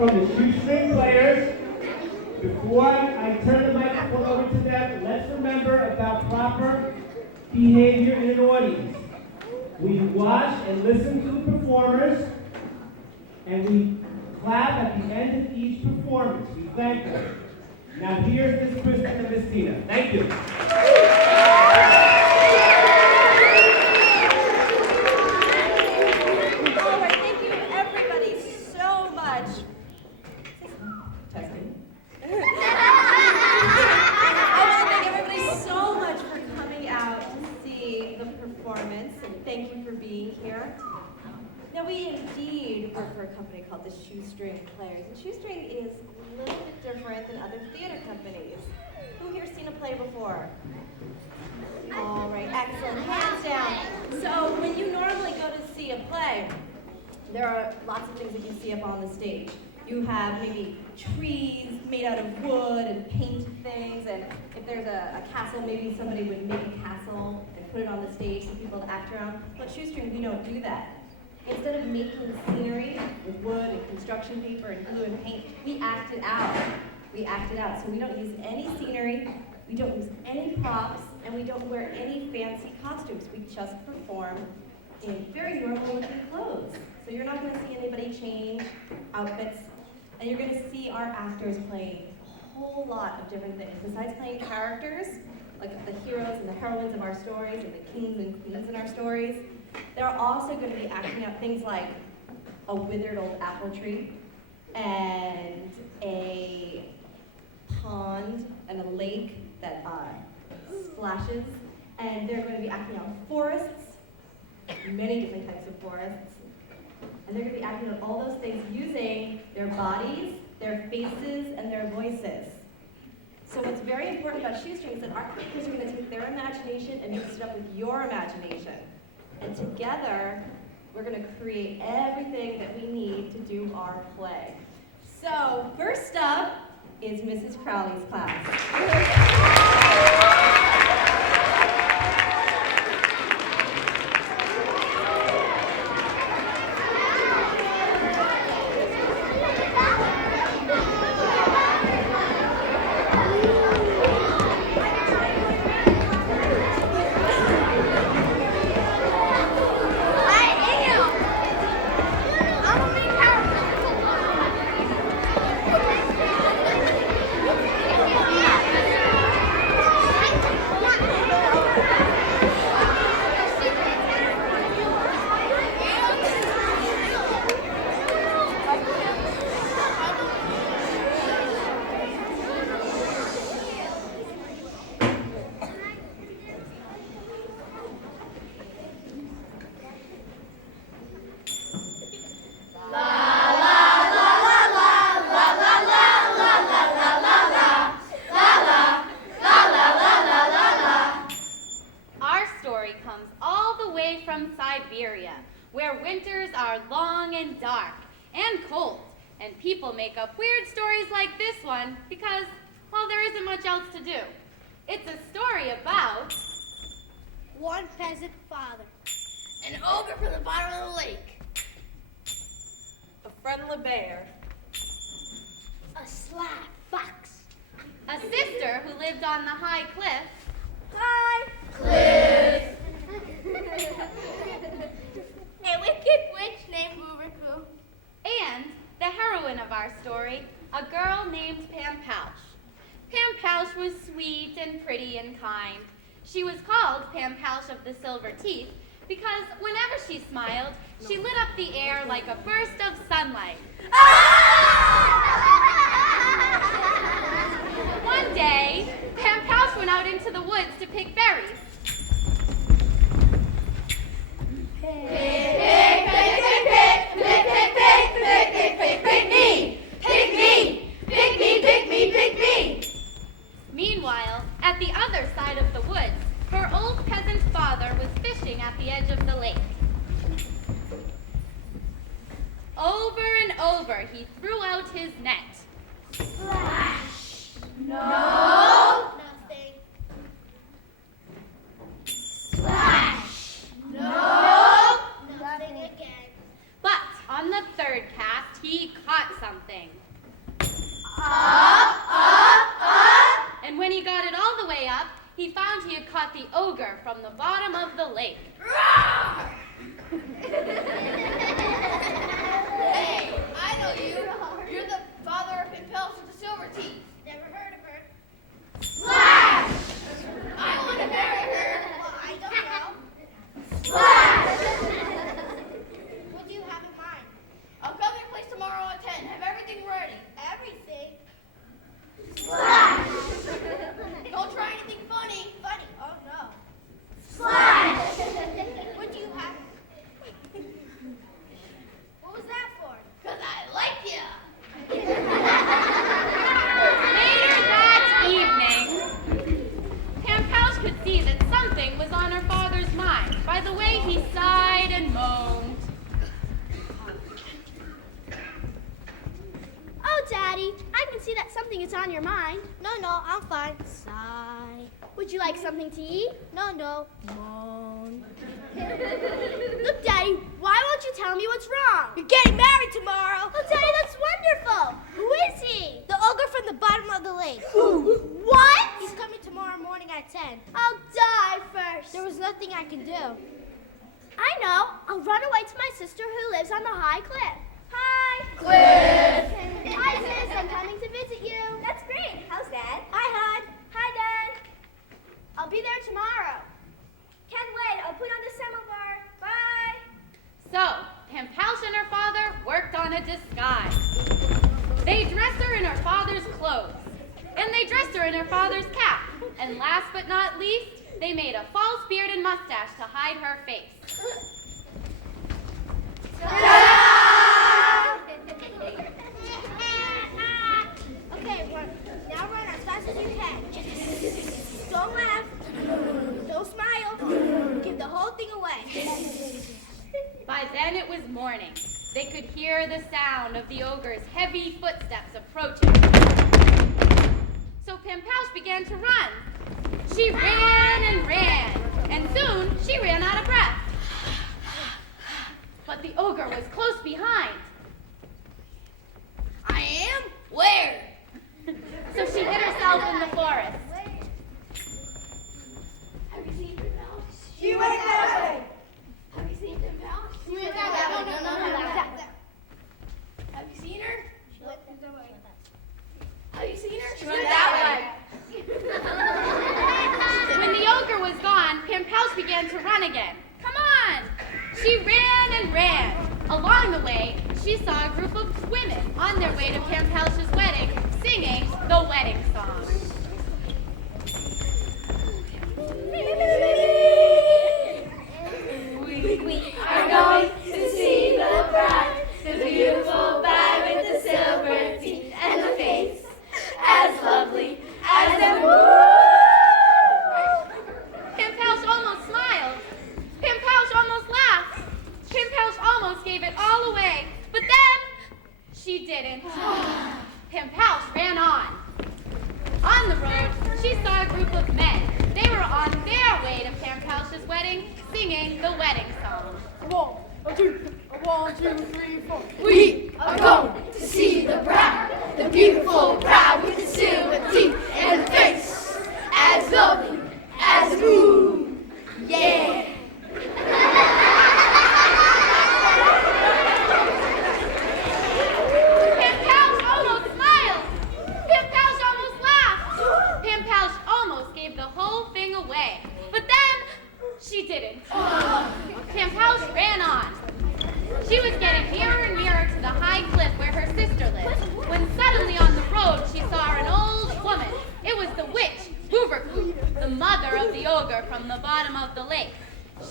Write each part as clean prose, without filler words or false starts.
from the shoestring players. Before I turn the microphone over to them, let's remember about proper behavior in an audience. We watch and listen to the performers, and we clap at the end of each performance. We thank them. Now here's Miss Kristen and Miss Tina. Thank you. All right, thank you everybody so much. Testing. I want to thank everybody so much for coming out to see the performance, and thank you for being here. Now, we indeed work for a company called the Shoestring Players, and Shoestring is a little bit different than other theater companies. Who here's seen a play before? All right, excellent, hands down. So when you normally go to see a play, there are lots of things that you see up on the stage. You have maybe trees made out of wood and painted things, and if there's a castle, maybe somebody would make a castle and put it on the stage for people to act around. But Shoestring, we don't do that. Instead of making scenery with wood and construction paper and glue and paint, we act it out. We act it out. So we don't use any scenery, we don't use any props, and we don't wear any fancy costumes. We just perform in very normal looking clothes. So you're not going to see anybody change outfits, and you're going to see our actors playing a whole lot of different things. Besides playing characters, like the heroes and the heroines of our stories and the kings and queens in our stories, they're also going to be acting out things like a withered old apple tree and a pond and a lake that splashes. And they're going to be acting out forests, many different types of forests. And they're going to be acting out all those things using their bodies, their faces, and their voices. So what's very important about Shoestring is that our characters are going to take their imagination and mix it up with your imagination. And together, we're going to create everything that we need to do our play. So first up is Mrs. Crowley's class. where winters are long and dark and cold, and people make up weird stories like this one because, well, there isn't much else to do. It's a story about one peasant father, an ogre from the bottom of the lake, a friendly bear, a sly fox, a sister who lived on the high cliff. Hi, Cliff! a wicked witch named Boo. And the heroine of our story, a girl named Pam Pouch. Pam Pouch was sweet and pretty and kind. She was called Pam Pouch of the Silver Teeth because whenever she smiled, she lit up the air like a burst of sunlight. One day, Pam Pouch went out into the woods to pick berries. Meanwhile, at the other side of the woods, her old peasant father was fishing at the edge of the lake. Over and over, he threw out his net. Splash! No! Nothing. Splash! No! Nothing again. But on the third cast, he caught something. all the way up, he found he had caught the ogre from the bottom of the lake. Hey, I know you. You're the father of Impels with the silver teeth. Never heard of her. Splash! I want to marry her. Well, I don't know. Splash! What do you have in mind? I'll come to your place tomorrow at 10. Have everything ready. Everything? Splash! Don't try anything funny. Funny? Oh, no. Splash! What do you have? What was that for? 'Cause I like ya. Later that evening, Pam Pouch could see that something was on her father's mind by the way he sighed and moaned. Oh, Daddy, I can see that something is on your mind. No, I'm fine. Sigh. Would you like something to eat? No. Moan. Look, Daddy, why won't you tell me what's wrong? You're getting married tomorrow. Oh, Daddy, that's wonderful. Who is he? The ogre from the bottom of the lake. What? He's coming tomorrow morning at 10. I'll die first. There was nothing I can do. I know. I'll run away to my sister who lives on the high cliff. Hi. Cliff. Hi, sis. I'm coming to visit you. That's great. How's Dad? Hi, Hon. Hi, Dad. I'll be there tomorrow. Can't wait. I'll put on the samovar. Bye. So, Pam Pouch and her father worked on a disguise. They dressed her in her father's clothes, and they dressed her in her father's cap, and last but not least, they made a false beard and mustache to hide her face. Okay, now run as fast as you can. Don't laugh. Don't smile. Give the whole thing away. By then it was morning. They could hear the sound of the ogre's heavy footsteps approaching. So Pam Pouch began to run. She ran and ran, and soon she ran out of breath. But the ogre was close behind. I am? Where? So she hid herself in the forest. Have you seen them now? She went that way. Have you seen them now? She went that way. No. Have you seen her? She went that way. Have you seen her? She went that way. When the ogre was gone, Pam Pouch began to run again. Come on! She ran and ran. Along the way, she saw a group of women on their way to Pam Pouch's wedding, singing the wedding song. We are going to see the bride, the beautiful bride with the silver teeth and the face as lovely as the moon. Pam Pouch almost smiled. Pam Pouch almost laughed. Pam Pouch almost gave it all away. But then, she didn't. Pam Pouch ran on. On the road, she saw a group of men. They were on their way to Pam Pouch's wedding, singing the wedding song. 1, 2, 3, 4. We are going to see the bride, the beautiful bride with the silver teeth and the face as lovely as the moon. Yeah. Pam Pouch almost smiled. Pam Pouch almost laughed. Pam Pouch almost gave the whole thing away. But then, she didn't. Pam Pouch ran on. She was getting nearer and nearer to the high cliff where her sister lived, when suddenly on the road she saw an old woman. It was the witch, Brook, the mother of the ogre from the bottom of the lake.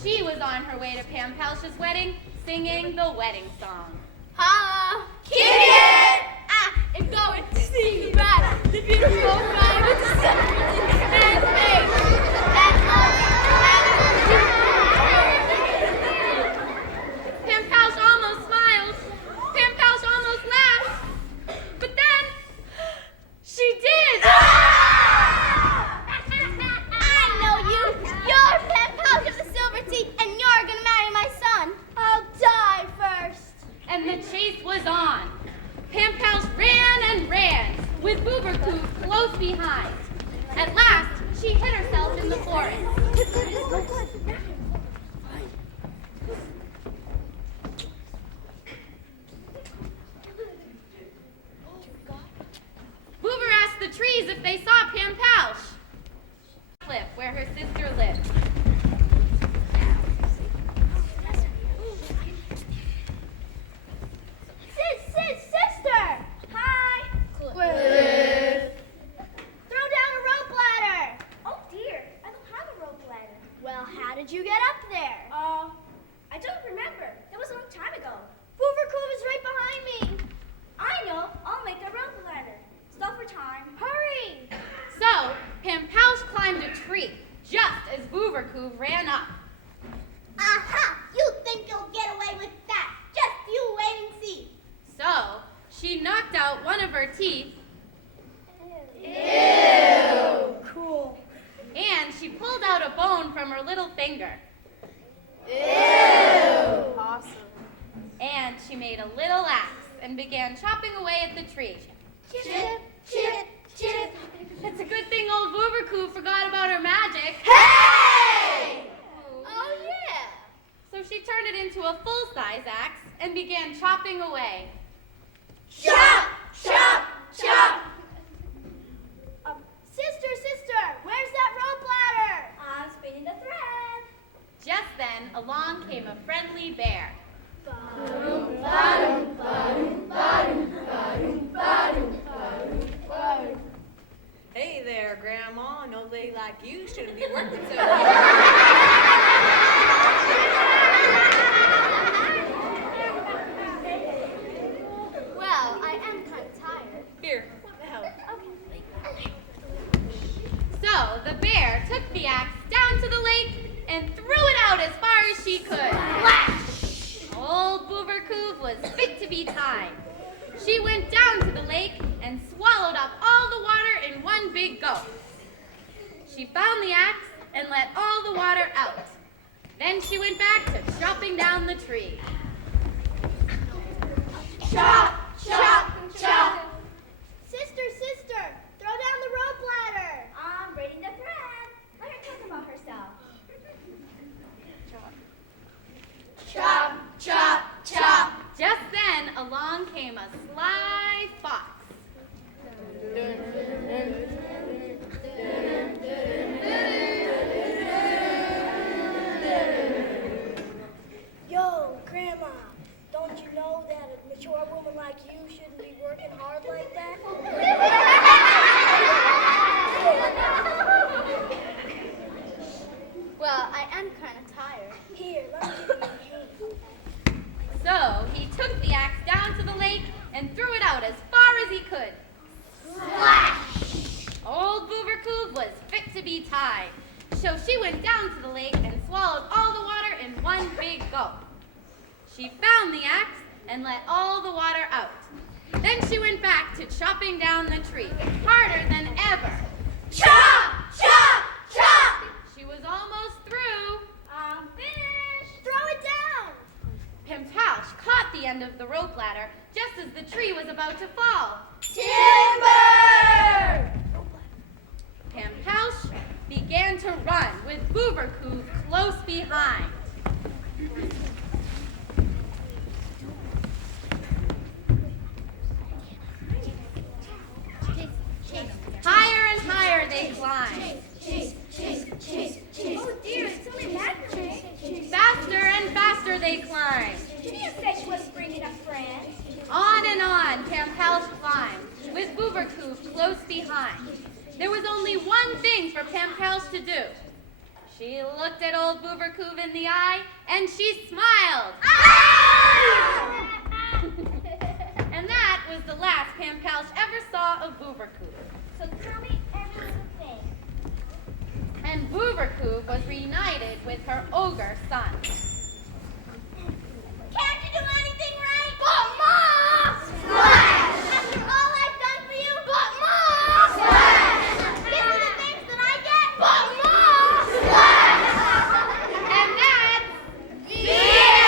She was on her way to Pam Pouch's wedding, singing the wedding song. Holla! Kid! I'm going to see the bride, the beautiful bride with the silver teeth and the face as lovely as the moon. Pam Pouch almost smiled. Pam Pouch almost laughed. But then, she did. I know you. You're Pam Pouch of the silver teeth, and you're gonna marry my son. I'll die first. And the chase was on. Pam Pouch ran and ran, with Boobercoo close behind. At where her sister lived. Sister! Hi! Cliff! Throw down a rope ladder! Oh dear, I don't have a rope ladder. Well, how did you get up there? I don't remember. That was a long time ago. Hoover Cove is right behind me. I know. I'll make a rope ladder. Stop for time. Hurry! So, Pampouche climbed a tree, just as Boovercoo ran up. Aha! You think you'll get away with that? Just you wait and see. So, she knocked out one of her teeth. Ew! Cool. And she pulled out a bone from her little finger. Ew! Awesome. And she made a little axe and began chopping away at the tree. Chip, chip, chip. It's a good thing old Boovercoo forgot about her magic. Hey! Oh, yeah. So she turned it into a full-size axe and began chopping away. Chop, chop, chop. Sister, where's that rope ladder? I'm spinning the thread. Just then, along came a friendly bear. Ba-dum, ba-dum, ba-dum, ba-dum, ba-dum, ba-dum, ba-dum. Hey there, Grandma. No lady like you shouldn't be working so hard. Well, I am kind of tired. Here, help. So the bear took the axe down to the lake and threw it out as far as she could. Splash! Old Boovercoo was fit to be tied. She went down to the lake and swallowed up all the water in one big gulp. She found the axe and let all the water out. Then she went back to chopping down the tree. Chop, chop, chop. Sister, throw down the rope ladder. I'm braiding the thread. Let her talk about herself. Chop, chop, chop. Just then, along came a sly fox. Yo, Grandma, don't you know that a mature woman like you shouldn't be working hard like that? Well, I am kind of tired. Here, let me give you a hand. So he took the axe down to the lake and threw it out as far as he could. Splash! Old Boovercoo was fit to be tied. So she went down to the lake and swallowed all the water in one big gulp. She found the axe and let all the water out. Then she went back to chopping down the tree, harder than ever. Chop, chop, chop. She was almost through. I'm finished. Throw it down. Pampouche caught the end of the rope ladder just as the tree was about to fall. Timber! Pampouche began to run with Boovercoo close behind. Higher and higher they climbed. Oh dear, it's only a matter of minutes. Faster and faster they climbed. You said she was bringing a friend. On and on Pampouche climbed, with Boovercoo close behind. There was only one thing for Pampouche to do. She looked at old Boovercoo in the eye, and she smiled. And that was the last Pampouche ever saw of Boovercoo. So tell me every little thing. And Boovercoo was reunited with her ogre son. Can't you do anything right? But Mom! Splash! After all I've done for you? But Mom! Splash! These are the things that I get? But Mom! Splash! And that's The end!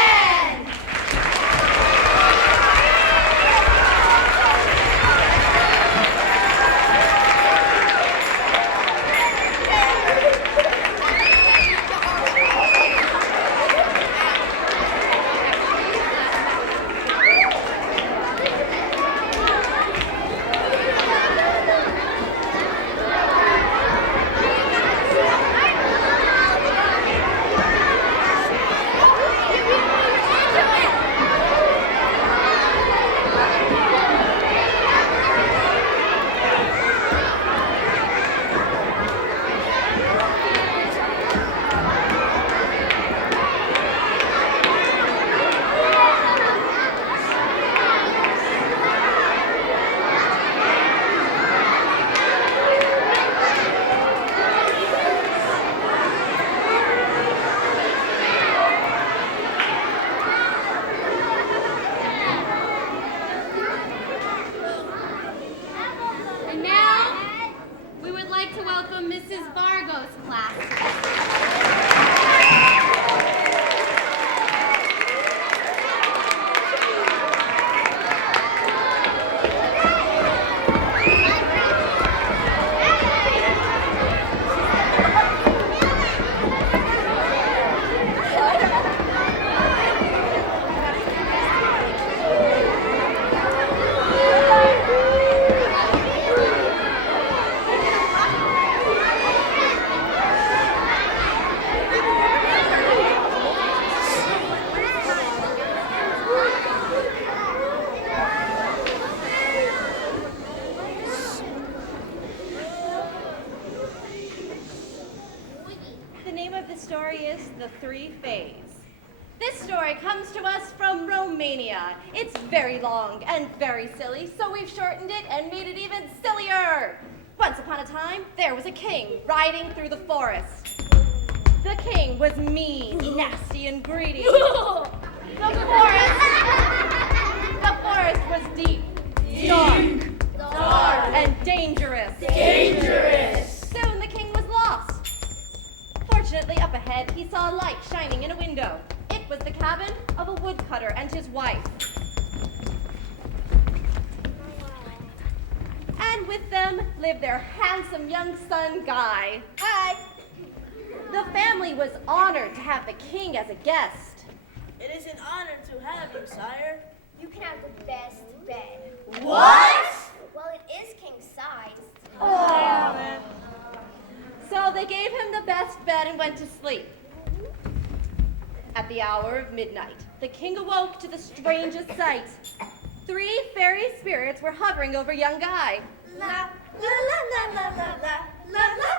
class today. The name of the story is The Three Fays. This story comes to us from Romania. It's very long and very silly, so we've shortened it and made it even sillier. Once upon a time, there was a king riding through the forest. The king was mean, nasty, and greedy. The forest was deep, dark, and dangerous. Soon the king was lost. Fortunately, up ahead, he saw a light shining in a window. It was the cabin of a woodcutter and his wife. And with them lived their handsome young son, Guy. Hi. The family was honored to have the king as a guest. It is an honor to have you, sire. You can have the best bed. What? Well, it is king size. Oh. So they gave him the best bed and went to sleep. At the hour of midnight, the king awoke to the strangest sight. 3 fairy spirits were hovering over young Guy. La la la la la la la la.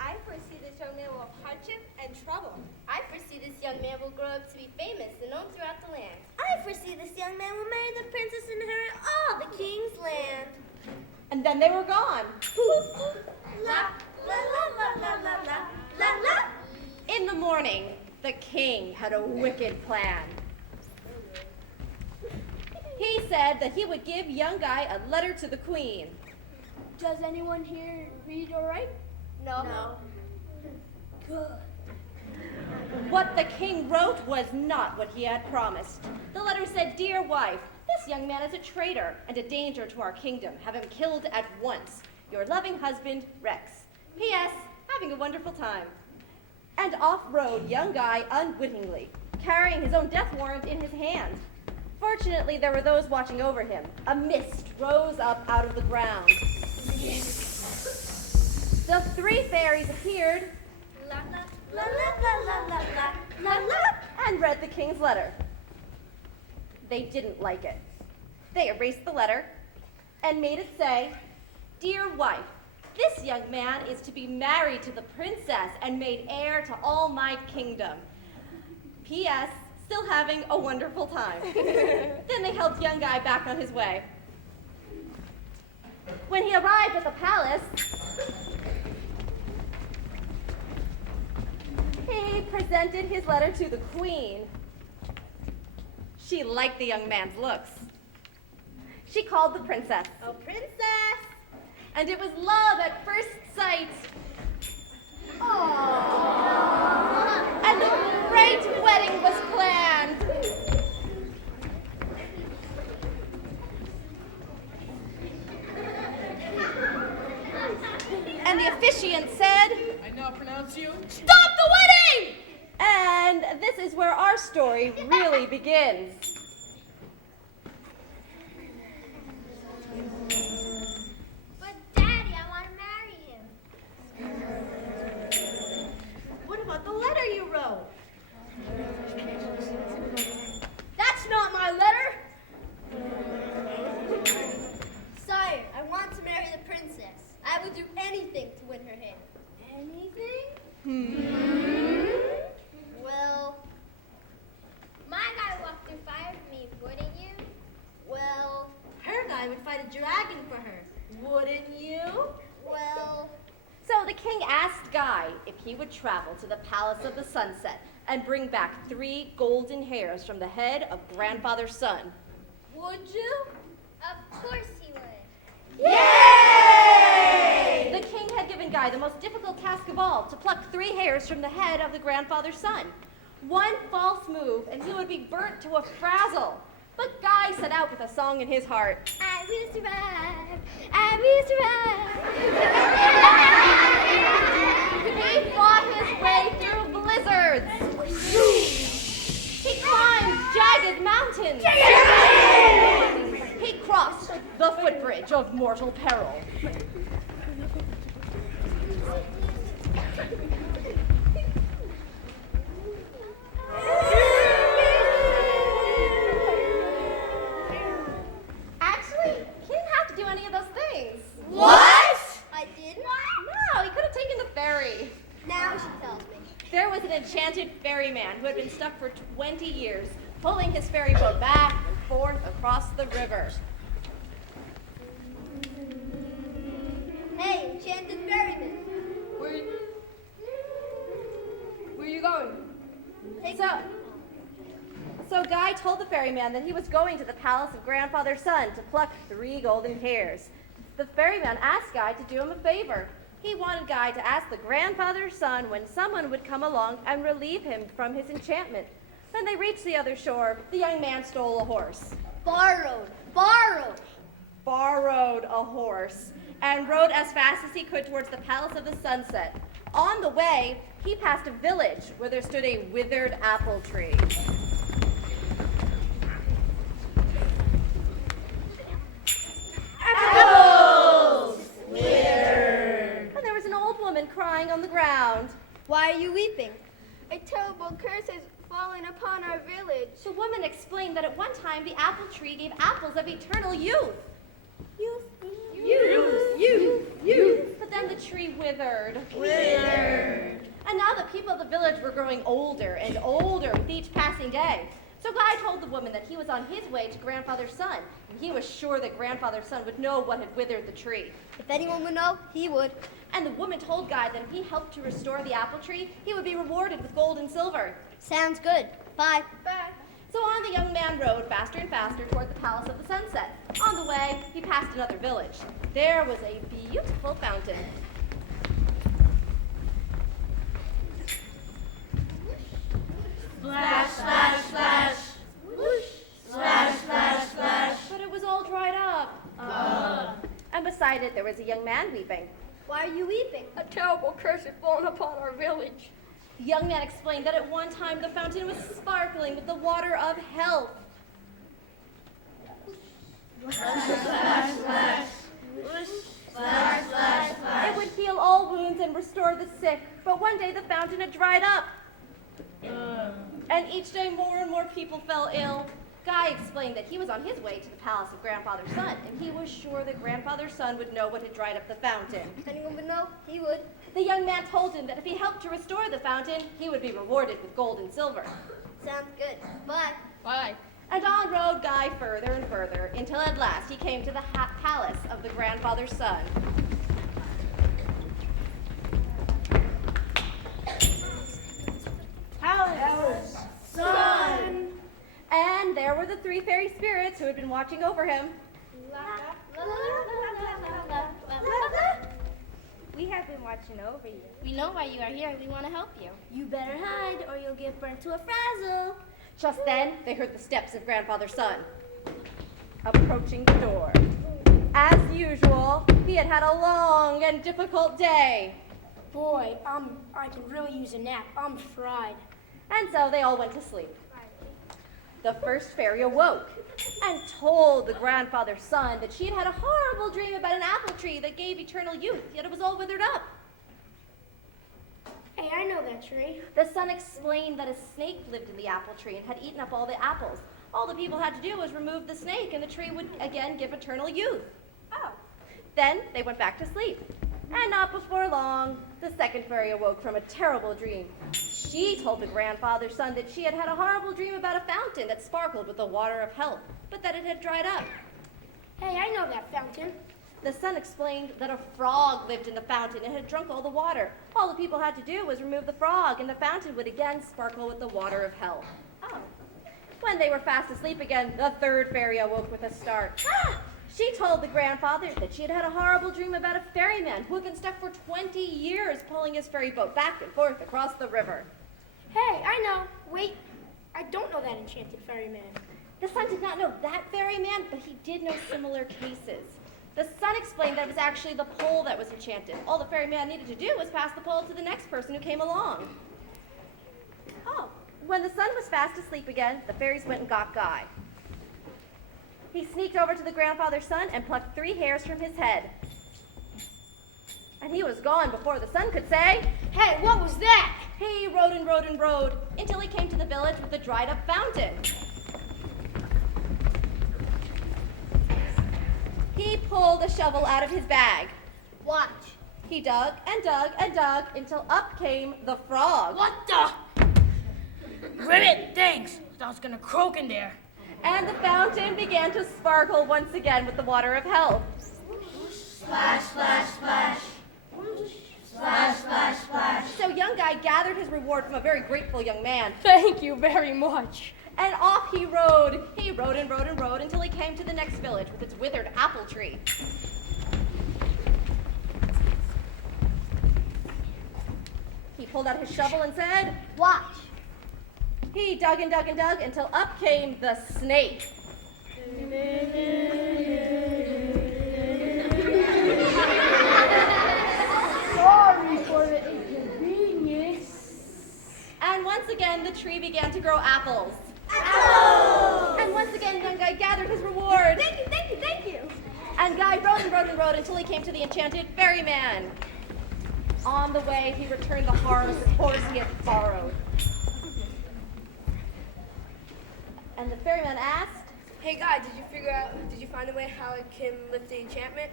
I foresee this young man will have hardship and trouble. I foresee this young man will grow up to be famous and known throughout the land. I foresee this young man will marry the princess and inherit all the king's land. And then they were gone. La la la la la la la la la. In the morning, the king had a wicked plan. He said that he would give young Guy a letter to the queen. Does anyone here read or write? No. Good. What the king wrote was not what he had promised. The letter said, "Dear wife, this young man is a traitor and a danger to our kingdom. Have him killed at once. Your loving husband, Rex. P.S. Having a wonderful time." And off rode young Guy unwittingly, carrying his own death warrant in his hand. Fortunately, there were those watching over him. A mist rose up out of the ground. The 3 fairies appeared La la la la la la la la la. and read the king's letter. They didn't like it. They erased the letter and made it say, "Dear wife, this young man is to be married to the princess and made heir to all my kingdom. P.S. Still having a wonderful time." Then they helped young Guy back on his way. When he arrived at the palace, he presented his letter to the queen. She liked the young man's looks. She called the princess. Oh, princess. And it was love at first sight. Aww. And a great wedding was planned. And the officiant said, I now pronounce you. "Stop the wedding!" And this is where our story really begins. But Daddy, I want to marry him. What about the letter you wrote? That's not my letter. Sire, I want to marry the princess. I would do anything to win her hand. Anything? Well, my guy would walk through fire for me, wouldn't you? Well, Her guy would fight a dragon for her. Wouldn't you? well, So the king asked Guy if he would travel to the Palace of the Sunset and bring back 3 golden hairs from the head of grandfather's son. would you? Of course he would. Yay! The king had given Guy the most difficult task of all, to pluck 3 hairs from the head of the grandfather's son. One false move, and he would be burnt to a frazzle. But Guy set out with a song in his heart. I will survive. I will survive. He fought his way through blizzards. He climbed jagged mountains. He crossed the footbridge of mortal peril. Actually, he didn't have to do any of those things. What? I did not? No, he could have taken the ferry. Now she tells me. There was an enchanted ferryman who had been stuck for 20 years, pulling his ferry boat back and forth across the river. Hey, enchanted ferryman. Where are you going? So Guy told the ferryman that he was going to the palace of Grandfather's son to pluck 3 golden hairs. The ferryman asked Guy to do him a favor. He wanted Guy to ask the grandfather's son when someone would come along and relieve him from his enchantment. When they reached the other shore, the young man stole a horse. Borrowed Borrowed a horse and rode as fast as he could towards the Palace of the Sunset. On the way, he passed a village where there stood a withered apple tree. Apples! Withered! And there was an old woman crying on the ground. Why are you weeping? A terrible curse has fallen upon our village. The woman explained that at one time the apple tree gave apples of eternal youth. Youth. But then the tree withered. And now the people of the village were growing older and older with each passing day. So Guy told the woman that he was on his way to Grandfather's son, and he was sure that Grandfather's son would know what had withered the tree. If anyone would know, he would. And the woman told Guy that if he helped to restore the apple tree, he would be rewarded with gold and silver. Sounds good. Bye. Bye. So on the young man rode faster and faster toward the Palace of the Sunset. On the way, he passed another village. There was a beautiful fountain. Splash, splash, splash. Whoosh. Splash, splash, splash. But it was all dried up. And beside it, there was a young man weeping. Why are you weeping? A terrible curse has fallen upon our village. The young man explained that at one time the fountain was sparkling with the water of health. Splash, splash. Splash, splash, splash. It would heal all wounds and restore the sick. But one day the fountain had dried up. And each day more and more people fell ill. Guy explained that he was on his way to the palace of Grandfather's son, and he was sure that Grandfather's son would know what had dried up the fountain. If anyone would know, he would. The young man told him that if he helped to restore the fountain, he would be rewarded with gold and silver. Sounds good. Bye. Why? And on rode Guy further and further, until at last he came to the palace of the Grandfather's son. Palace. Sun. And there were the 3 fairy spirits who had been watching over him. We have been watching over you. We know why you are here and we want to help you. You better hide or you'll get burnt to a frazzle. Just then, they heard the steps of Grandfather's son approaching the door. As usual, he had had a long and difficult day. Boy, I could really use a nap. I'm fried. And so they all went to sleep. The first fairy awoke and told the grandfather's son that she had had a horrible dream about an apple tree that gave eternal youth, yet it was all withered up. Hey, I know that tree. The son explained that a snake lived in the apple tree and had eaten up all the apples. All the people had to do was remove the snake and the tree would again give eternal youth. Oh. Then they went back to sleep. And not before long, the second fairy awoke from a terrible dream. She told the grandfather's son that she had had a horrible dream about a fountain that sparkled with the water of health, but that it had dried up. Hey, I know that fountain. The son explained that a frog lived in the fountain and had drunk all the water. All the people had to do was remove the frog, and the fountain would again sparkle with the water of health. Oh. When they were fast asleep again, the third fairy awoke with a start. Ah! She told the grandfather that she had had a horrible dream about a ferryman who had been stuck for 20 years pulling his ferry boat back and forth across the river. Hey, I know. Wait, I don't know that enchanted ferryman. The son did not know that ferryman, but he did know similar cases. The son explained that it was actually the pole that was enchanted. All the ferryman needed to do was pass the pole to the next person who came along. Oh, when the son was fast asleep again, the fairies went and got Guy. He sneaked over to the grandfather's son and plucked 3 hairs from his head. And he was gone before the son could say, Hey, what was that? He rode and rode and rode until he came to the village with the dried up fountain. He pulled a shovel out of his bag. Watch. He dug and dug and dug until up came the frog. What the? Ribbit, thanks. I was gonna croak in there. And the fountain began to sparkle once again with the water of health. Splash, splash, splash. Splash, splash, splash. So young Guy gathered his reward from a very grateful young man. Thank you very much. And off he rode. He rode and rode and rode until he came to the next village with its withered apple tree. He pulled out his shovel and said, Watch. He dug and dug and dug until up came the snake. Sorry for the inconvenience. And once again, the tree began to grow apples. Apples! And once again, young Guy gathered his reward. Thank you, thank you, thank you. And Guy rode and rode and rode until he came to the enchanted ferryman. On the way, he returned the horse he had borrowed. And the ferryman asked, Hey, guy, did you find a way how I can lift the enchantment?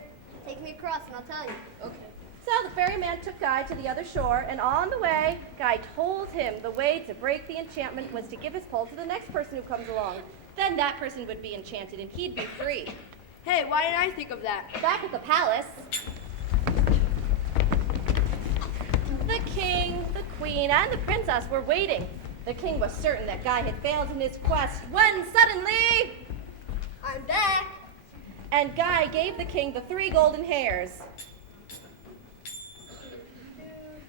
Take me across and I'll tell you. Okay. So the ferryman took Guy to the other shore, and on the way, Guy told him the way to break the enchantment was to give his pole to the next person who comes along. Then that person would be enchanted, and he'd be free. Hey, why didn't I think of that? Back at the palace, the king, the queen, and the princess were waiting. The king was certain that Guy had failed in his quest when suddenly, I'm back. and Guy gave the king the 3 golden hairs.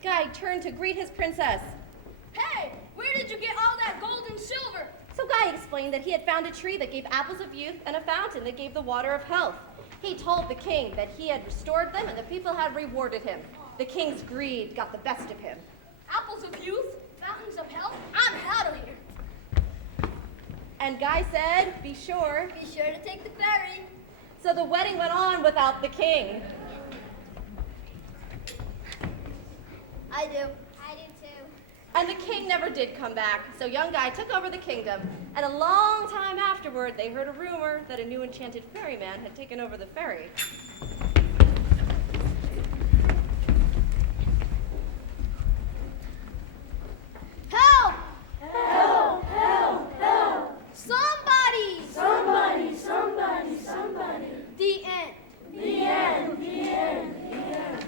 Guy turned to greet his princess. Hey, where did you get all that gold and silver? So Guy explained that he had found a tree that gave apples of youth and a fountain that gave the water of health. He told the king that he had restored them and the people had rewarded him. The king's greed got the best of him. Apples of youth? Fountains of health? I'm out of here. And Guy said, be sure. Be sure to take the ferry. So the wedding went on without the king. I do. I do too. And the king never did come back, so young Guy took over the kingdom. And a long time afterward, they heard a rumor that a new enchanted ferryman had taken over the ferry. Help! Help! Help! Help! Somebody! Somebody, somebody, somebody. The end. The end, the end, the end.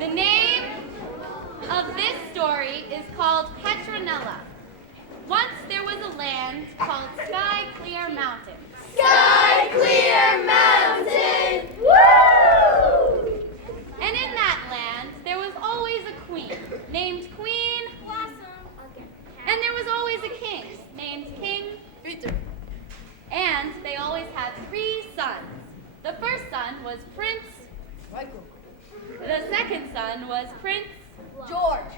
The name of this story is called Petronella. Once there was a land called Sky Clear Mountain. Sky Clear Mountain! Woo! And in that land, there was always a queen named Queen Blossom. And there was always a king named King Peter. And they always had 3 sons. The first son was Prince. Michael. The second son was Prince. George.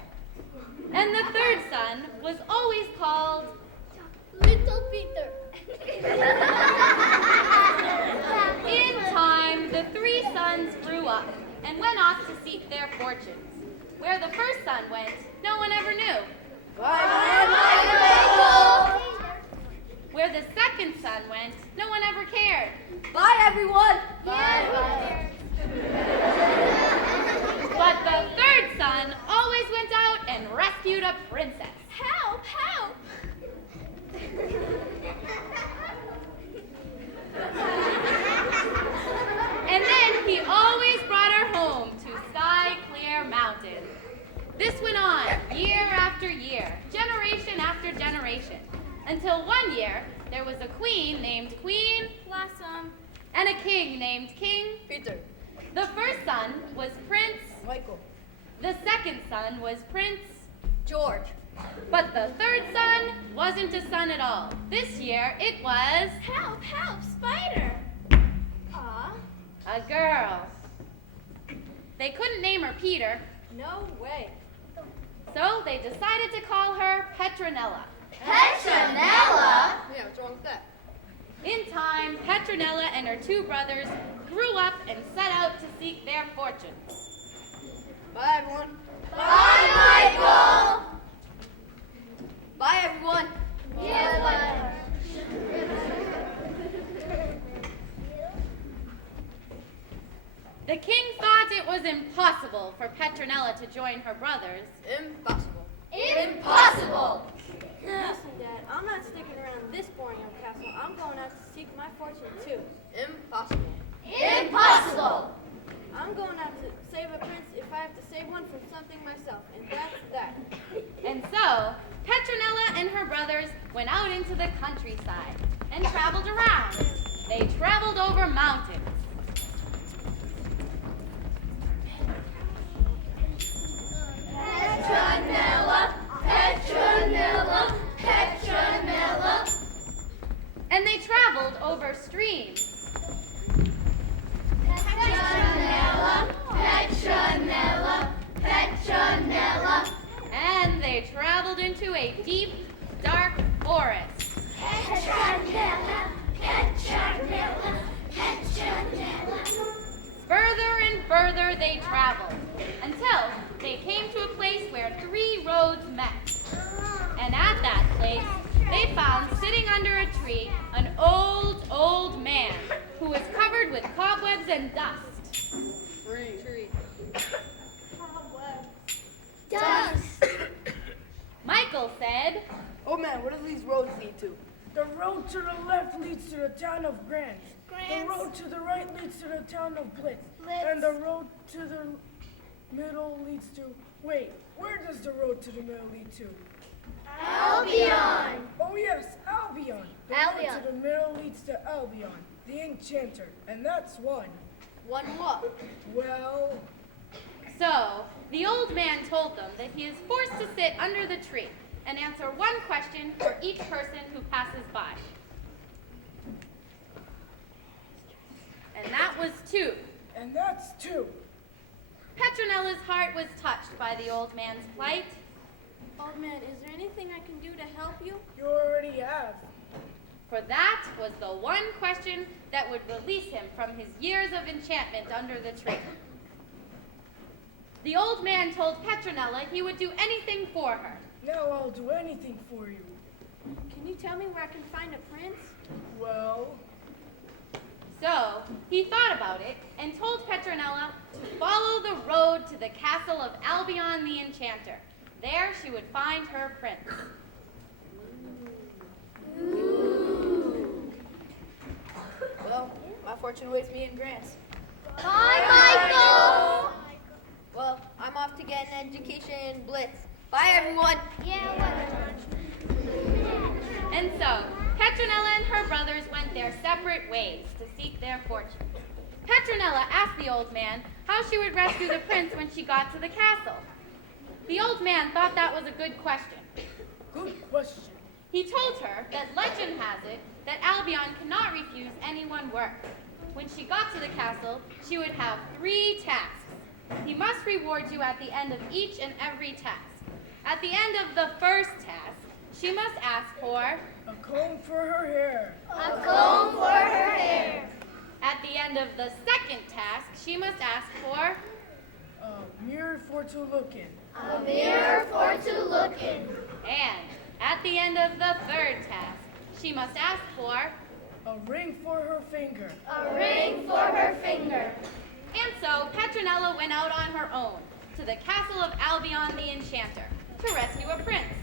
And the third son was always called Little Peter. In time, the three sons grew up and went off to seek their fortunes. Where the first son went, no one ever knew. Where the second son went, no one ever cared. Bye, everyone. But the third son always went out and rescued a princess. Help! Help! And then he always brought her home to Sky Clear Mountain. This went on year after year, generation after generation, until one year there was a queen named Queen Blossom. and a king named King. Peter. The first son was Prince. Michael. The second son was Prince. George. But the third son wasn't a son at all. This year it was Help! Help! Spider! Aw. a girl. They couldn't name her Peter, No way. so they decided to call her Petronella. Petronella? Yeah, what's wrong with that? In time, Petronella and her two brothers grew up and set out to seek their fortunes. Bye, everyone. Bye, Michael! Bye, everyone. The king thought it was impossible for Petronella to join her brothers. Impossible. Impossible! Listen, Dad, I'm not sticking around this boring old castle. I'm going out to seek my fortune, too. Impossible. Impossible! I'm going out to save a prince if I have to save one from something myself, and that's that. And so, Petronella and her brothers went out into the countryside and traveled around. They traveled over mountains. Petronella, Petronella, Petronella. And they traveled over streams. Petronella, Petronella, Petronella. And they traveled into a deep, dark forest. Petronella, Petronella, Petronella. Further and further they traveled, until they came to a place where three roads met. And at that place, they found sitting under a tree an old, old man who was covered with cobwebs and dust. Tree. Dust. Michael said, Oh man, where do these roads lead to? The road to the left leads to the town of Grants. The road to the right leads to the town of Blitz. And the road to the middle leads to... Wait, where does the road to the middle lead to? Albion. Oh yes, Albion. The Albion. road to the middle leads to Albion, the enchanter. And that's one. One what? Well, so the old man told them that he is forced to sit under the tree and answer one question for each person who passes by. And that was two. and that's two. Petronella's heart was touched by the old man's plight. Old man, is there anything I can do to help you? You already have. For that was the one question that would release him from his years of enchantment under the tree. The old man told Petronella he would do anything for her. Now I'll do anything for you. Can you tell me where I can find a prince? Well, So he thought about it and told Petronella to follow the road to the castle of Albion the Enchanter. There she would find her prince. Well, my fortune awaits me in Grants. Bye, Michael. Well, I'm off to get an education blitz. Bye, everyone. And so Petronella and her brothers went their separate ways to seek their fortunes. Petronella asked the old man how she would rescue the prince when she got to the castle. The old man thought that was a good question. good question. He told her that legend has it that Albion cannot refuse anyone work. When she got to the castle, she would have 3 tasks. He must reward you at the end of each and every task. At the end of the first task, she must ask for A comb for her hair. A comb for her hair. At the end of the second task, she must ask for A mirror for to look in. A mirror for to look in. and at the end of the third task, she must ask for A ring for her finger. A ring for her finger. And so Petronella went out on her own to the castle of Albion the Enchanter to rescue a prince.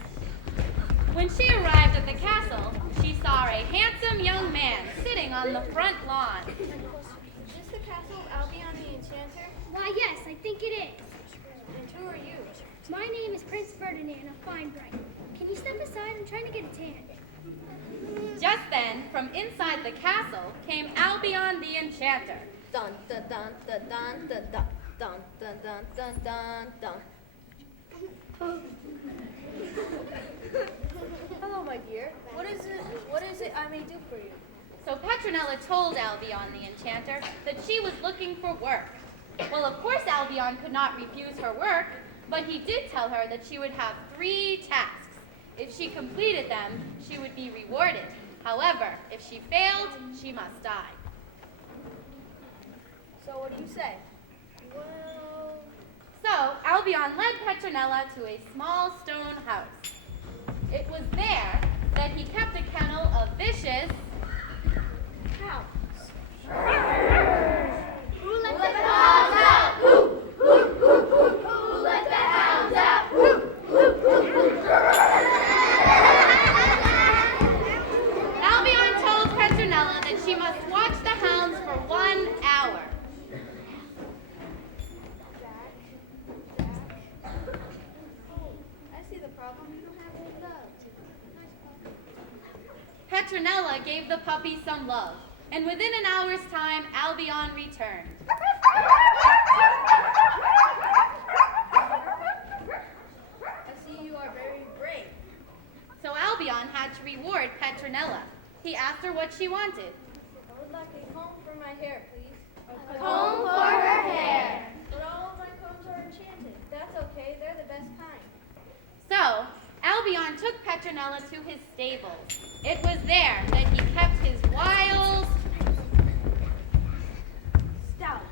When she arrived at the castle, she saw a handsome young man sitting on the front lawn. Is this the castle of Albion the Enchanter? Why, yes, I think it is. And who are you? My name is Prince Ferdinand of Fine Bright. Can you step aside? I'm trying to get a tan. Just then, from inside the castle came Albion the Enchanter. Dun dun dun dun dun dun dun dun dun dun dun dun. Hello, my dear. What is it I may do for you? So Petronella told Albion the Enchanter that she was looking for work. Well, of course Albion could not refuse her work, but he did tell her that she would have 3 tasks. If she completed them, she would be rewarded. However, if she failed, she must die. So what do you say? Well, So Albion led Petronella to a small stone house. It was there that he kept a kennel of vicious How? Who let the hounds out? Who let the hounds out? Albion told Petronella that she must watch the hounds for 1 hour. Jack. I see the problem. You don't have any love. Nice puppy. Petronella gave the puppy some love, and within an hour's time, Albion returned. I see you are very brave. So Albion had to reward Petronella. He asked her what she wanted. I would like a comb for my hair, please. A Comb for her hair. But all of my combs are enchanted. That's okay. They're the best kind. So Albion took Petronella to his stables. It was there that he kept his wild Stout.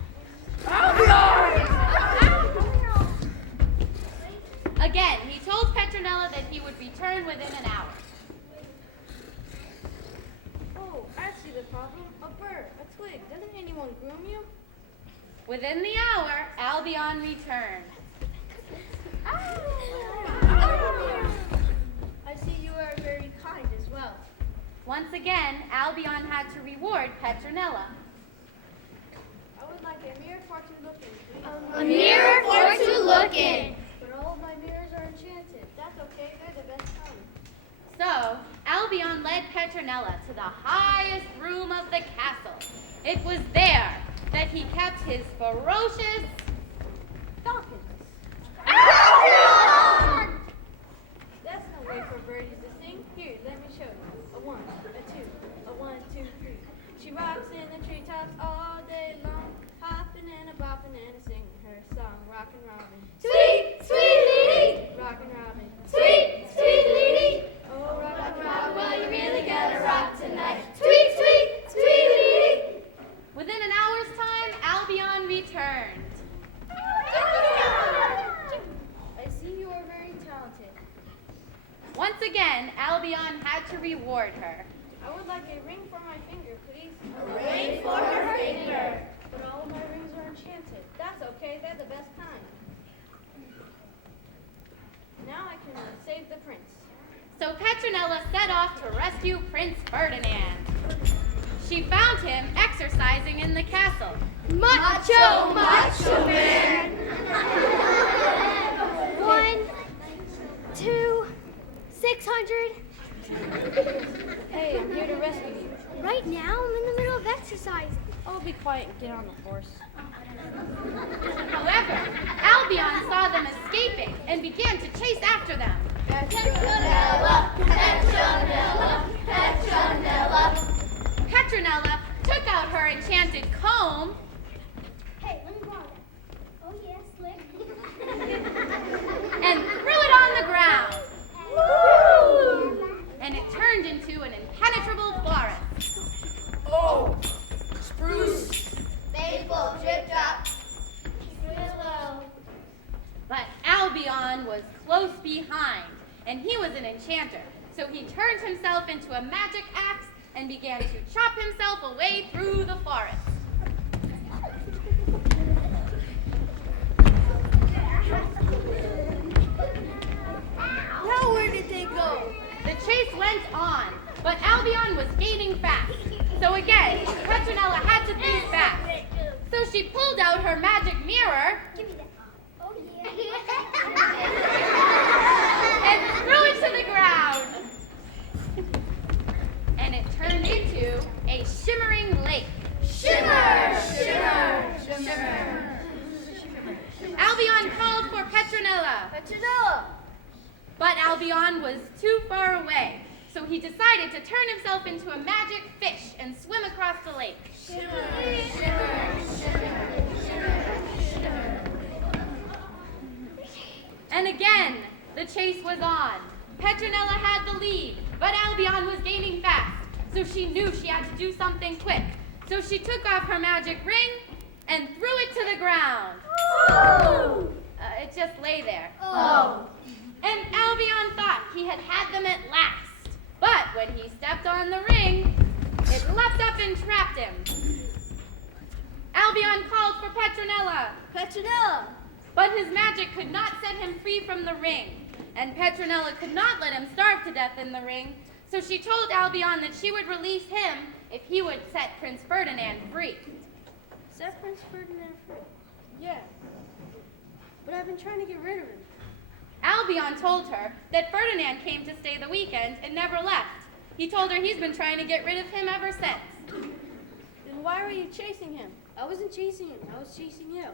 Again, he told Petronella that he would return within an hour. Oh, I see the problem. A bird, a twig. Doesn't anyone groom you? Within the hour, Albion returned. I see you are very kind as well. Once again, Albion had to reward Petronella. I would like a mirror for to look in, please. A mirror for to look in. But all of my mirrors are enchanted. That's okay. They're the best kind. So, Albion led Petronella to the highest room of the castle. It was there that he kept his ferocious Falcons. That's no way for birdies to sing. Here, let me show you. A 1, a 2, a 1, 2, 3. She rocks in the treetops all day long, hopping and a bopping and a singing her song, rockin' Robin. Sweet, sweet lady. Rockin' Robin. Sweet, sweet lady. Oh, rockin' Rock, Robin. well, you really gotta rock tonight. Sweet, sweet, sweet lady. Within an hour's time, Albion returned. I see you are very talented. Once again, Albion had to reward her. I would like a ring for my finger, please. A ring for her finger. But all of my rings are enchanted. That's okay. They're the best kind. Now I can save the prince. So Petronella set off to rescue Prince Ferdinand. She found him exercising in the castle. Macho, macho man. 1, 2, 600. Hey, I'm here to rescue you. Right now, I'm in the middle of exercising. Oh, be quiet and get on the horse. However, Albion saw them escaping and began to chase after them. Petronella, Petronella, Petronella. Petronella took out her enchanted comb Hey, let me borrow that. Oh, yes, Slick. and threw it on the the ground. And it turned into an impenetrable forest. Oh, spruce. Maple, drip drop. But Albion was close behind, and he was an enchanter. So he turned himself into a magic axe and began to chop himself away through the forest. Now where did they go? The chase went on, but Albion was gaining fast. So again, Petronella had to think fast. So she pulled out her magic mirror and threw it to the ground. And it turned into a shimmering lake. Shimmer, shimmer, shimmer. Albion called for Petronella. Petronella. But Albion was too far away, so he decided to turn himself into a magic fish and swim across the lake. Shimmer, shimmer, shimmer, shimmer, shimmer. And again, the chase was on. Petronella had the lead, but Albion was gaining fast, so she knew she had to do something quick. So she took off her magic ring and threw it to the ground. It just lay there. Oh. And Albion thought he had them at last. But when he stepped on the ring, it leapt up and trapped him. Albion called for Petronella. Petronella. But his magic could not set him free from the ring. And Petronella could not let him starve to death in the ring. So she told Albion that she would release him if he would set Prince Ferdinand free. Set Prince Ferdinand free? Yeah. But I've been trying to get rid of him. Albion told her that Ferdinand came to stay the weekend and never left. He told her he's been trying to get rid of him ever since. Then why were you chasing him? I wasn't chasing him. I was chasing you.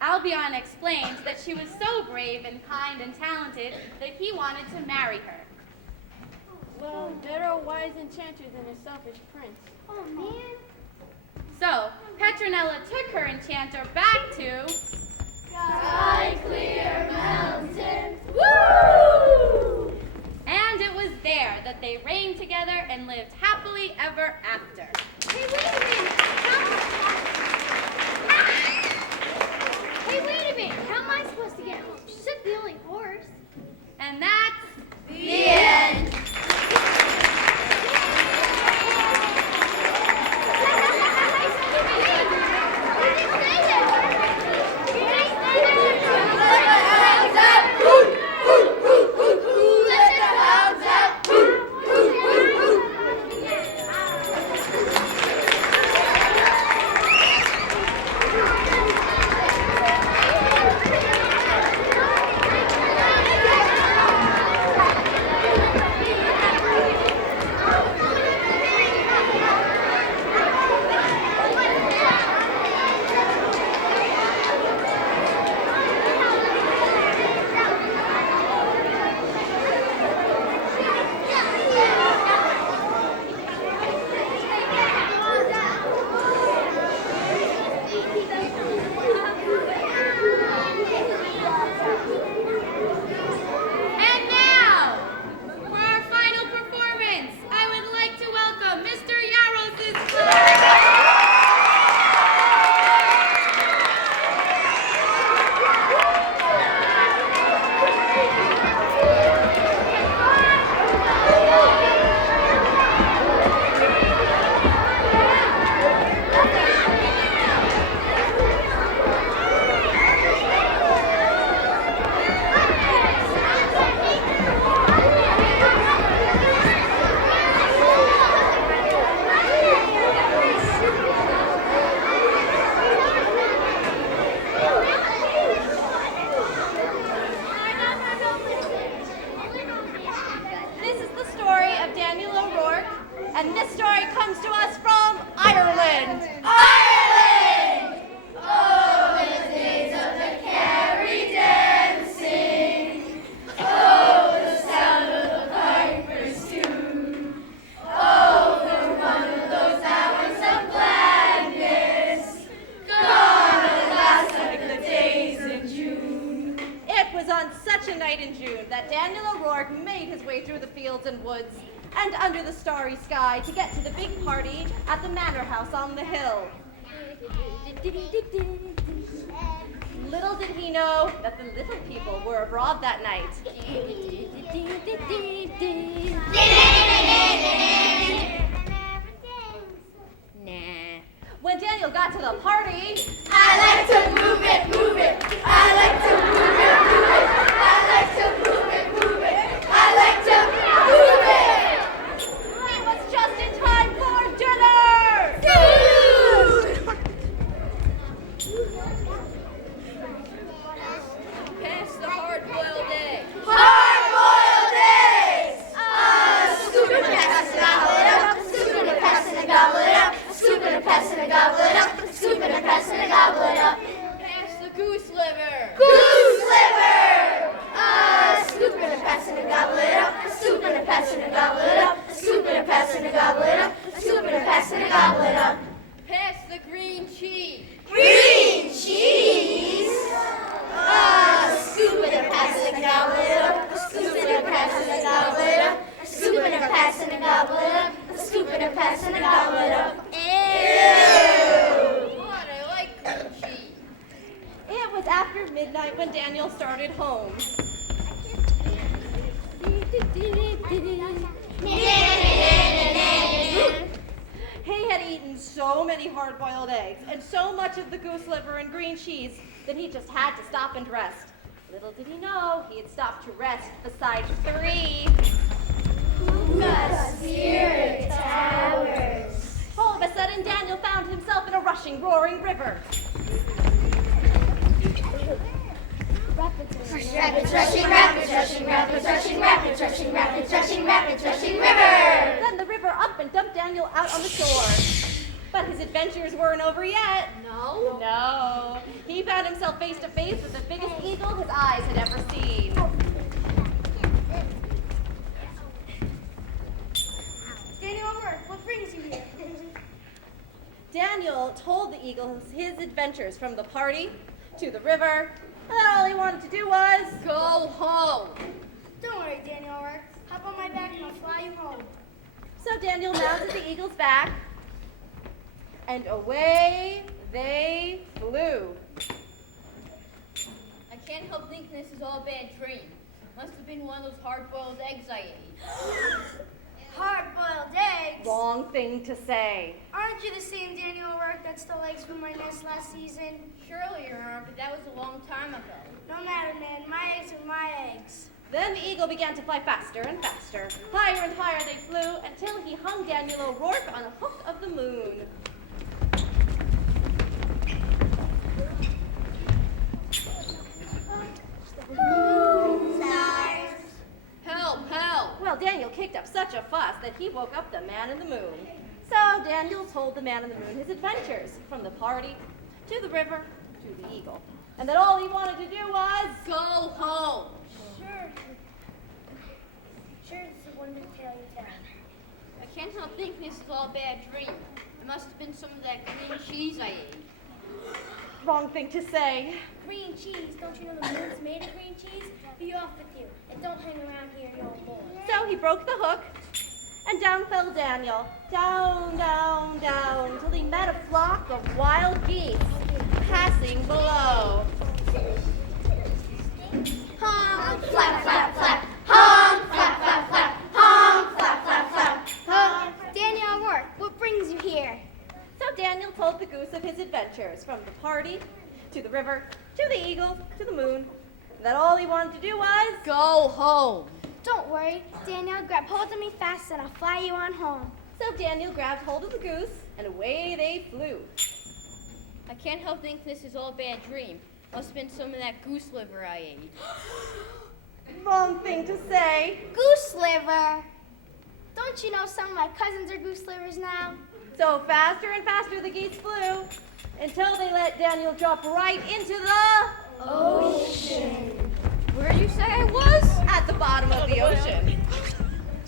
Albion explained that she was so brave and kind and talented that he wanted to marry her. Well, better a wise enchanter than a selfish prince. Oh, man. So, Petronella took her enchanter back to... Sky clear mountains. Woo! And it was there that they reigned together and lived happily ever after. Hey, wait a minute. Hey, wait a minute. How am I supposed to get home? She said the only horse. And that's... The end. night in June that Daniel O'Rourke made his way through the fields and woods and under the starry sky to get to the big party at the manor house on the hill. Little did he know that the little people were abroad that night. Nah. When Daniel got to the party, I like to move it, move it. I like to move it, move it. I like to move it, move it. I like to move it. he was just in time for dinner! Pass the hard-boiled egg. Hard-boiled eggs. Scoop and a pass and a gobble it up. Scoop and a pass and a gobble it up. Scoop and a pass and a gobble it up. Scoop and a pass and a gobble it up. Pass the goose liver. Goose liver. Scoop and a pass and a gobble it up. Scoop and a pass and a gobble it up. Scoop and a pass and a gobble it up. Scoop and a pass and a gobble it up. Pass the green cheese. Green cheese. Scoop and a pass and a gobble it up. Scoop and a pass and a gobble it up. Scoop and a pass and a gobble it up. Scoop and a pass and a gobble it up. Ew. God, I like green cheese. It was after midnight when Daniel started home. He had eaten so many hard-boiled eggs and so much of the goose liver and green cheese that he just had to stop and rest. Little did he know he had stopped to rest beside 3 Spirit towers. All of a sudden, Daniel found himself in a rushing, roaring river. Rapids rushing, rapids rushing, rapids rushing, rapids rushing, rapids rushing, rapids rushing, river. Then the river up and dumped Daniel out on the shore. But his adventures weren't over yet. No? No. He found himself face to face with the biggest eagle his eyes had ever seen. Daniel O'Rourke, what brings you here? Daniel told the eagle his adventures from the party to the river, and all he wanted to do was Go home. Don't worry, Daniel O'Rourke. Hop on my back and I'll fly you home. So Daniel mounted the eagle's back, and away they flew. I can't help thinking this is all a bad dream. Must have been one of those hard-boiled eggs I ate. Hard-boiled eggs? Wrong thing to say. Aren't you the same Daniel O'Rourke that stole eggs from my nest last season? Surely you are, but that was a long time ago. No matter, man. My eggs are my eggs. Then the eagle began to fly faster and faster. Higher and higher they flew until he hung Daniel O'Rourke on a hook of the moon. Help, help. Well, Daniel kicked up such a fuss that he woke up the man in the moon. So Daniel told the man in the moon his adventures, from the party to the river to the eagle. And that all he wanted to do was Go home. Sure, it's a wonderful tale you tell. I can't help thinking this is all a bad dream. It must have been some of that green cheese I ate. wrong thing to say. Green cheese. Don't you know the moon's made of green cheese? Be off with you. And don't hang around here, you old boy. So he broke the hook, and down fell Daniel. Down, down, down, till he met a flock of wild geese passing below. Honk, flap, flap, flap. Honk, flap, flap, flap. Honk, flap, flap, flap. Daniel O'Rourke, what brings you here? So Daniel told the goose of his adventures, from the party to the river to the eagle to the moon. That all he wanted to do was Go home. Don't worry, Daniel, grab hold of me fast and I'll fly you on home. So Daniel grabbed hold of the goose, and away they flew. I can't help thinking this is all a bad dream. Must have been some of that goose liver I ate. Wrong thing to say. Goose liver. Don't you know some of my cousins are goose livers now? So faster and faster the geese flew, until they let Daniel drop right into the Ocean. Where did you say I was? at the bottom of the ocean.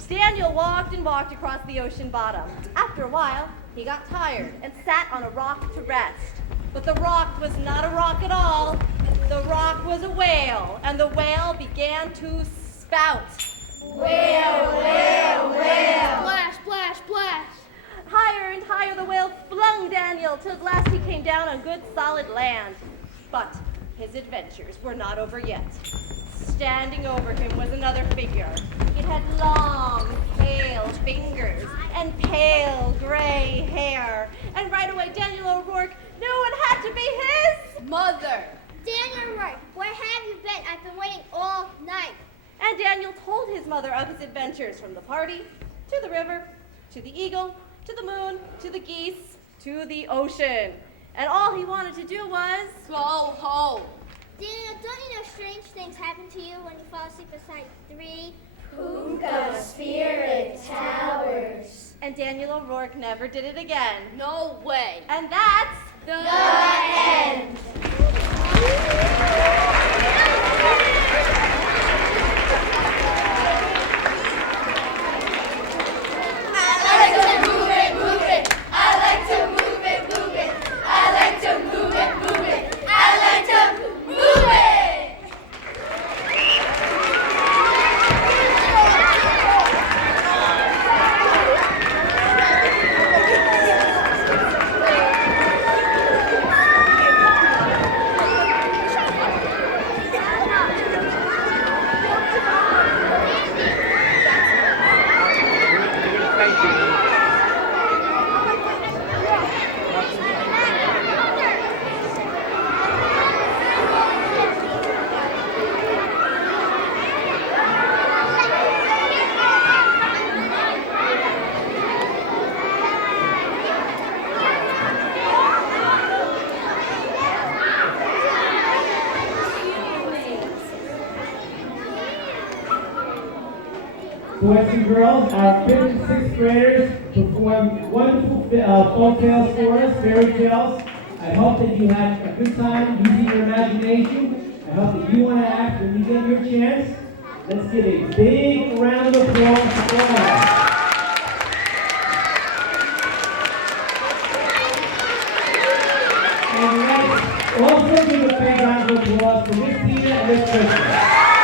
Daniel walked and walked across the ocean bottom. After a while, he got tired and sat on a rock to rest. But the rock was not a rock at all. The rock was a whale, and the whale began to spout. Whale, whale, whale. Splash, splash, splash. Higher and higher the whale flung Daniel, till at last he came down on good solid land. But his adventures were not over yet. Standing over him was another figure. It had long, pale fingers and pale gray hair. And right away Daniel O'Rourke knew it had to be his Mother. Daniel Rourke, where have you been? I've been waiting all night. And Daniel told his mother of his adventures from the party, to the river, to the eagle, to the moon, to the geese, to the ocean. And all he wanted to do was Go home. Daniel, don't you know strange things happen to you when you fall asleep beside 3 Puka spirit towers. And Daniel O'Rourke never did it again. No way. And that's The end. Boys and girls, our 5th and 6th graders performed wonderful folk tales for us, fairy tales. I hope that you had a good time using your imagination. I hope that you want to act when you get your chance. Let's give a big round of applause for all of us. And let's also give a big round of applause for Miss Tina and Miss Kristen.